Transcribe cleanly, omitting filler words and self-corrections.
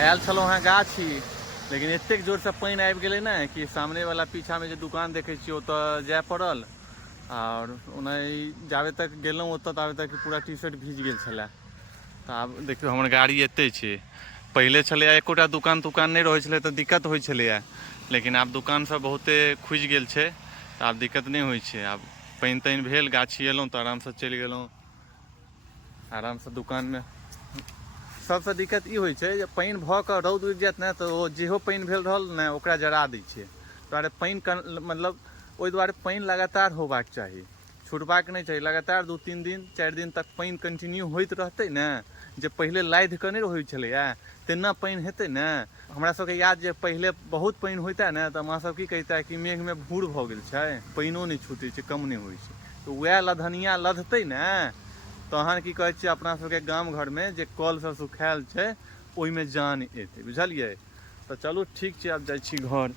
आयल छलहुँ हेँ गाछी, लेकिन एतेक जोरसँ पानि आबि गेलै ने कि सामनेवला पीछामे जे दुकान देखै छियै ओतऽ जाय पड़ल। और ओनाही जाबे तक गेलहुँ ओतऽ ताबे तक पूरा टी शर्ट भीज गेल छलै। तऽ आब देखियौ हमर गाड़ी एतै छै। पहिले छलैए एकोटा दुकान नहि रहै छलै तऽ दिक्कत होइ छलैए, लेकिन आब दुकानसब बहुते खुजि गेल छै तऽ आब दिक्कत नहि होइ छै। आब पानि तानि भेल, गाछी एलहुँ तऽ आरामसँ चलि गेलहुँ आरामसँ दुकानमे। सबसँ दिक्कत ई होइ छै जे पानि भऽ कऽ रौद उगि जायत ने तऽ ओ जेहो पानि भेल रहल ने ओकरा जरा दै छै। दुआरे पानि मतलब ओहि दुआरे पानि लगातार होबाक चाही, छुटबाक नहि चाही। लगातार 2-3 दिन 4 दिन तक पानि कंटिन्यू होइत रहतै ने, जे पहिले लादि कऽ नहि होइ छलैए तेना पानि हेतै ने। हमरा सबके याद जे पहिले बहुत पानि होइते ने तऽ माँ सब की कहिते कि मेघमे भूर भऽ गेल छै, पानिओ नहि छूटै छै, कम नहि होइ छै। तऽ वएह लधनिया लधतै ने तहन की कहै छियै अपना सबके गाम घरमे जे कल सब सुखायल छै ओहिमे जान एतै, बुझलियै। तऽ चलू ठीक छै, आब जाइ छी घर।